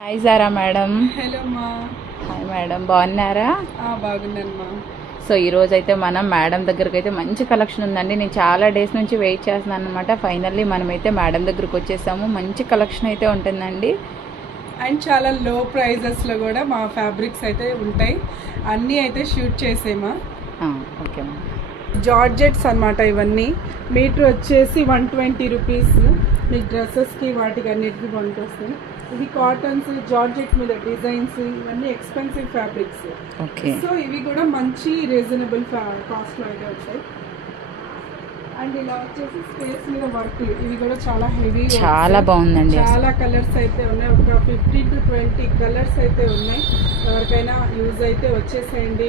Hi సారా madam. Hello మా. Hi madam, బాగున్నారా? బాగున్నాను మా. సో ఈరోజు అయితే మనం మేడం దగ్గరకు అయితే మంచి కలెక్షన్ ఉందండి. నేను చాలా డేస్ నుంచి వెయిట్ చేస్తున్నాను అనమాట. ఫైనల్లీ మనమైతే మేడం దగ్గరకు వచ్చేసాము. మంచి కలెక్షన్ అయితే ఉంటుందండి అండ్ చాలా లో ప్రైజెస్లో కూడా మా ఫ్యాబ్రిక్స్ అయితే ఉంటాయి. అన్నీ అయితే షూట్ చేసేమా. ఓకే మా. జార్జెట్స్ అనమాట. ఇవన్నీ మీటర్ వచ్చేసి 120 రూపీస్. మీ డ్రెస్సెస్కి వాటికి అన్నిటికీ పనికొస్తాయి. ఇవి కాటన్స్, జార్జెట్ మీద డిజైన్స్, ఇవన్నీ ఎక్స్పెన్సివ్ ఫ్యాబ్రిక్స్. ఓకే. సో ఇవి కూడా మంచి రీజనబుల్ కాస్ట్లో అయితే వచ్చాయి. అండ్ ఇలా వచ్చేసి స్పేస్ మీద వర్క్, ఇవి కూడా చాలా హెవీ, చాలా బాగుందండి. చాలా కలర్స్ అయితే ఉన్నాయి. ఒక 15 to 20 కలర్స్ అయితే ఉన్నాయి. ఎవరికైనా యూజ్ అయితే వచ్చేసేయండి.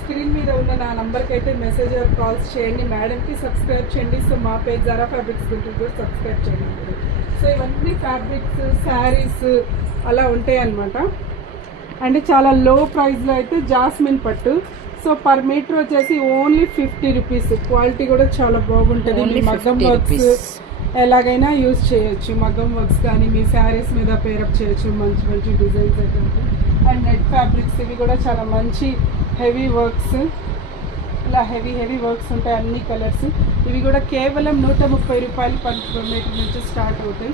స్క్రీన్ మీద ఉన్న నా నంబర్కి అయితే మెసేజ్ ఆర్ కాల్స్ చేయండి. మేడంకి సబ్స్క్రైబ్ చేయండి. సో మా పేజ్ జారా ఫ్యాబ్రిక్స్ గురించి కూడా సబ్స్క్రైబ్ చేయండి. సో ఇవన్నీ ఫ్యాబ్రిక్స్, శారీస్ అలా ఉంటాయి అన్నమాట. అంటే చాలా లో ప్రైస్లో అయితే జాస్మిన్ పట్టు. సో పర్ మీటర్ వచ్చేసి ఓన్లీ 50 రూపీస్. క్వాలిటీ కూడా చాలా బాగుంటుంది. మగ్గం వర్క్స్ ఎలాగైనా యూజ్ చేయొచ్చు. మగ్గం వర్క్స్ కానీ మీ శారీస్ మీద పేరప్ చేయొచ్చు. మంచి మంచి డిజైన్స్ అయితే ఉంటాయి. అండ్ నెట్ ఫ్యాబ్రిక్స్, ఇవి కూడా చాలా మంచి హెవీ వర్క్స్, ఇలా హెవీ వర్క్స్ ఉంటాయి. అన్ని కలర్స్ ఇవి కూడా కేవలం 130 రూపాయలు పర్ మీటర్ నుంచి స్టార్ట్ అవుతాయి.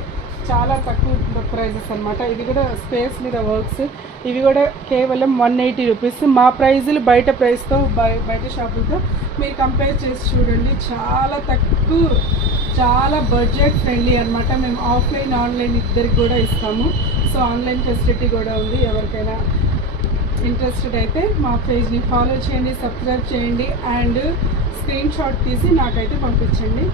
చాలా తక్కువ ప్రైజెస్ అనమాట. ఇవి కూడా స్పేస్ మీద వర్క్స్, ఇవి కూడా కేవలం 180 రూపీస్. మా ప్రైజులు బయట ప్రైస్తో బయట షాపులతో మీరు కంపేర్ చేసి చూడండి. చాలా తక్కువ, చాలా బడ్జెట్ ఫ్రెండ్లీ అనమాట. మేము ఆఫ్లైన్ ఆన్లైన్ ఇద్దరికి కూడా ఇస్తాము. సో ఆన్లైన్ ఫెసిలిటీ కూడా ఉంది. ఎవరికైనా ఇంట్రెస్టెడ్ అయితే మా పేజ్ని ఫాలో చేయండి, సబ్స్క్రైబ్ చేయండి అండ్ స్క్రీన్ షాట్ తీసి నాకైతే పంపించండి.